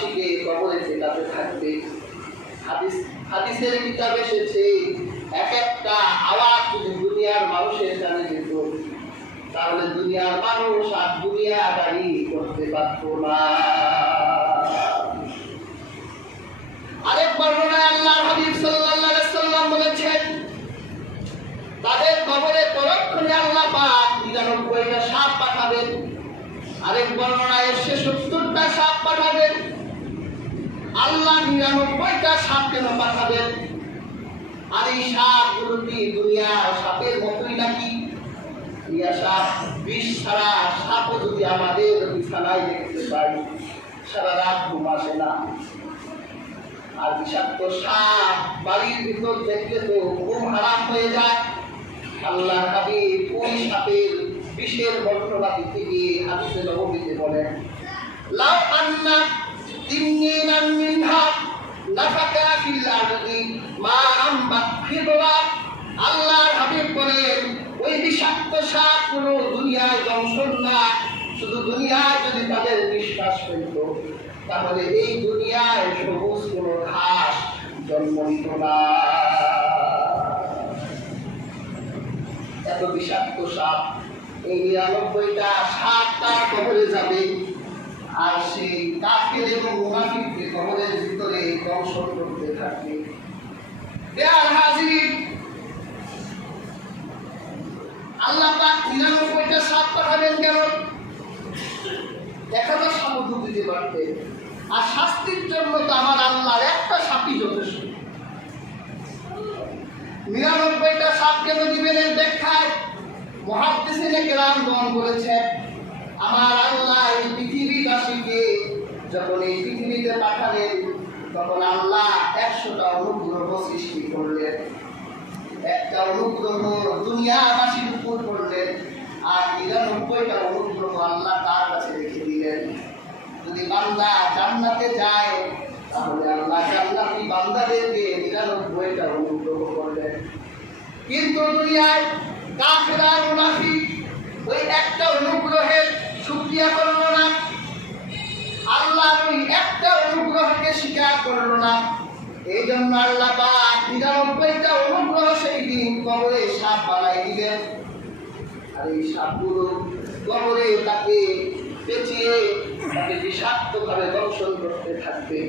দুনিয়াবাসীকে কবরে ফেলাতে থাকবে। হাদিসের কিতাবে এসেছে এক একটা আওয়াজ যদি দুনিয়ার মানুষের কানে যেত তাহলে দুনিয়ার মানুষ আর দুনিয়াদারি করতে পারত না। আরেক বর্ণনায় আল্লাহর হাবিব সাল্লাল্লাহু আলাইহি ওয়াসাল্লাম বলেছেন তাদের কবরে পরক্ষণে আল্লাহ পাক 99টা সাপ পাঠাবেন। আরেক বর্ণনায় এসে 70টা সাপ পাঠাবেন। আল্লাহ 99টা সাপ কেন পাঠাবেন? আর এই সাপগুলো কি দুনিয়ার সাপের মতোই নাকি? সাপ বিষ ছাড়া সাপও যদি আমাদের বিছানায় দেখতে পাই সারা রাত ঘুম আসে না। আর বিষাক্ত সাপ বাড়ির ভিতর দেখলে তো ঘুম হারাম হয়ে যায়। আল্লাহ হাবিব ওই সাপের বিষের বর্ণনা দিতে গিয়ে হাদিসে নববীতে বলেন লাউ আন্না তিন্নিনান মিনহা নাফাকা ফিল আরদি মা আমবাত ফিদরা। আল্লাহর হাবিব বলেন ওই বিষাক্ত সাপগুলো দুনিয়ায় দংশন না, শুধু দুনিয়ায় যদি তাদের বিশ্বাস পেত তাহলে এই দুনিয়ায় সবুজ কোনো ঘাস জন্ম নিত না। এত বিষাক্ত সাপ। এই 99টা সাপ তার কবরে যাবে আর সেই কাফের এবং মুনাফিকদের কবরের ভিতরে দংশন করতে থাকবে। আল্লাহ পাক 99টা সাপ পাঠাবেন কেন? 1000 সাপ দিতে পারতেন, আর শাস্তির জন্য তো আমার আল্লাহর একটা সাপই যথেষ্ট। 99টা সাপ কেন দিবেন এর ব্যাখ্যায় মুহাদ্দিসিনে কেরাম গণ বলেছেন আমার আল্লাহ এই পৃথিবীবাসীকে যখন এই পৃথিবীতে পাঠালেন তখন আল্লাহ 100টা অনুগ্রহ সৃষ্টি করলেন। একটা অনুগ্রহ দুনিয়াবাসীর উপর করলেন আর 99টা অনুগ্রহ আল্লাহ তার কাছে রেখে দিলেন। যদি বান্দা জান্নাতে যায় তাহলে আল্লাহ জান্নাতি বান্দাদেরকে 99টা অনুগ্রহ করলেন। কিন্তু দুনিয়ায় কাফের আর মুনাফিক ওই একটা অনুগ্রহের শুকরিয়া করলো না, আল্লাহর ওই একটা অনুগ্রহকে স্বীকার করলো না। এই জন্য আল্লাহ পাক 99টা অনুগ্রহ সেই দিন কবরে সাপ বানাই দিলেন। আর এই সাপগুলো কবরে তাকে পেঁচিয়ে তাকে বিষাক্তভাবে দংশন করতে থাকবে।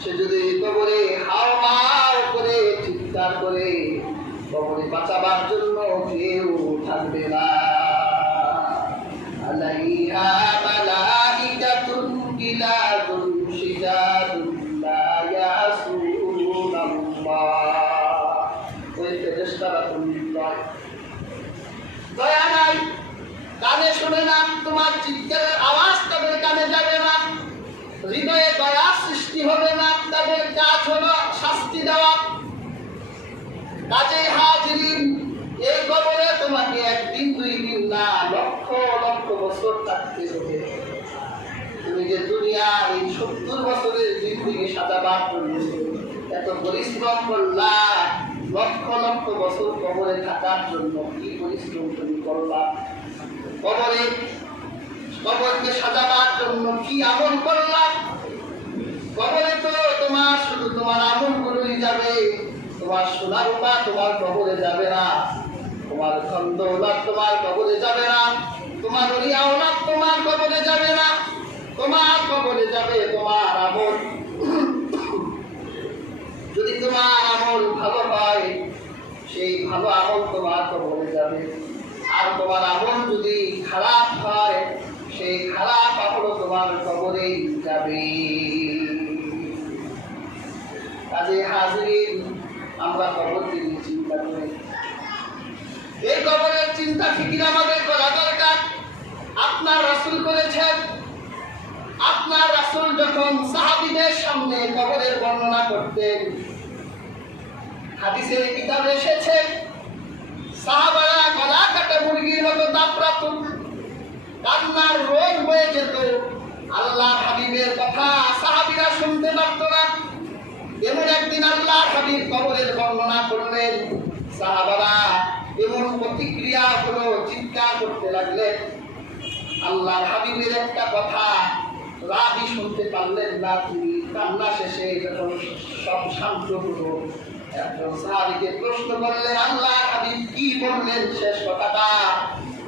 সে যদি কবরে হাও মাও করে চিৎকার করে কবরে বাঁচাবার জন্য কেউ থাকবে না। আলাইহা মালাইকাতুন গিলাদুন শিদাদুন লা ইয়াসুনাল্লাহ। ওই ফেরেশতারা নয়, দয়া নাই, কানে শুনে না, তোমার চিৎকারের আওয়াজ তাদের কানে যাবে না, হৃদয়ে দয়া সৃষ্টি হবে না। তাদের কাজ হলো শাস্তি দেওয়া। কাজে হাজিরিন এই কবরে তোমাকে একদিন 2 দিন না লক্ষ লক্ষ বছর থাকতে হবে। তুমি যে দুনিয়ার এই 70 বছরের জিন্দেগি সাজাবার জন্য এত পরিশ্রম করলা, লক্ষ লক্ষ বছর কবরে থাকার জন্য কি পরিশ্রম তুমি করলা? কবরকে সাজাবার জন্য কি আমল করলা? কবরে তো তোমার শুধু তোমার আমলগুলোই যাবে, তোমার সোনা রূপা তোমার কবরে যাবে না, তোমার ধন দৌলত তোমার কবরে যাবে না, তোমার ওলিয়া ওলাদ তোমার কবরে যাবে না। তোমার কবরে যাবে তোমার আমল। যদি তোমার আমল ভালো হয় সেই ভালো আমল তোমার কবরে যাবে, আর তোমার আমল যদি খারাপ হয় সেই খারাপ আমল তোমার কবরেই যাবে। কাজে হাজিরিন আমরা কবরকে নিয়ে চিন্তা করি। এই কবরের চিন্তা ফিকির আমাদের করা দরকার। আপনার রাসূল করেছেন। আপনার রাসূল যখন সাহাবীদের সামনে কবরের বর্ণনা করতেন, হাদিসের কিতাবে এসেছে সাহাবারা গলা কাটা মুরগির মতো দাপড়াত, কান্নার রোগ হয়ে যেত। আল্লাহর হাবিবের কথা সাহাবীরা শুনতে পারত না। এমন একদিন আল্লাহর হাবিব কবরের বর্ণনা করলেন, সাহাবারা এমন প্রতিক্রিয়া হলো, চিৎকার করতে লাগলেন। আল্লাহর হাবিবের একটা কথা রাগই শুনতে পারলেন না। তিনি কান্না শেষে যখন সব শান্ত হলো, একজন সাহাবীকে প্রশ্ন করলেন, আল্লাহ হাবিব কি বললেন শেষ কথাটা?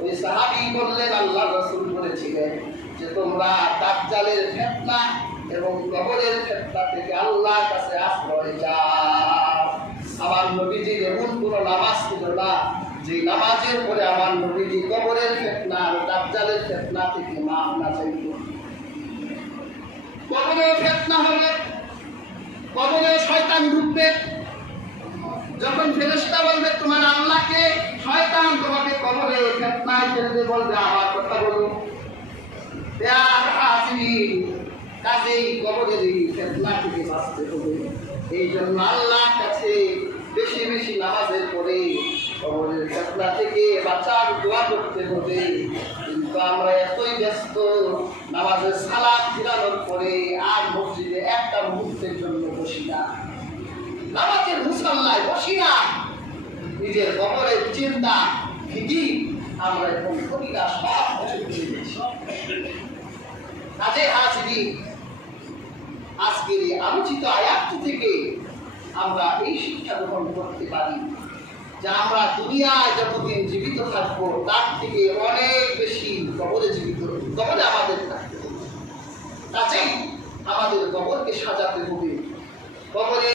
ওই সাহাবী বললেন, আল্লাহ রাসূল বলেছিলেন যে তোমরা দাজ্জালের ফিতনা এবং কবরের ফিতনা থেকে আল্লাহর কাছে আশ্রয় চাও। আমার নবীজির এমন কোনো নামাজ ছিল না যে নামাজের পরে আমার নবীজি কবরের ফিতনা আর দাজ্জালের ফিতনা থেকে মাফ না চাইত। কবরের ফিতনা হবে, কবরে শয়তান ঢুকবে। যখন ফেরেশতা বলবে তোমার আল্লাহকে, শয়তান তোমাকে কবরে ফিতনায় ফেলবে, বলবে আমার কথা বলো। কাজেই কবরের এই ফিতনা থেকে বাঁচতে হবে। এই জন্য আল্লাহর কাছে বেশি বেশি নামাজের পরে কবরের ফিতনা থেকে বাঁচার দোয়া করতে হবে। কিন্তু আমরা এতই ব্যস্ত, নামাজের সালাত ফিরানোর পরে আর মসজিদে একটা মুহূর্তের জন্য বসি না, নামাজের মুসাল্লায় বসি না, নিজের কবরের চিন্তা ভীতি আমরা এখন করি না, সব বছর কাজে হাজিরি। আজকের এই আলোচিত আয়াতটি থেকে আমরা এই শিক্ষা গ্রহণ করতে পারি যে আমরা দুনিয়ায় যতদিন জীবিত থাকবো তার থেকে অনেক বেশি কবরে জীবিত, কবরে আমাদের থাকতে হবে। কাজেই আমাদের কবরকে সাজাতে হবে। কবরে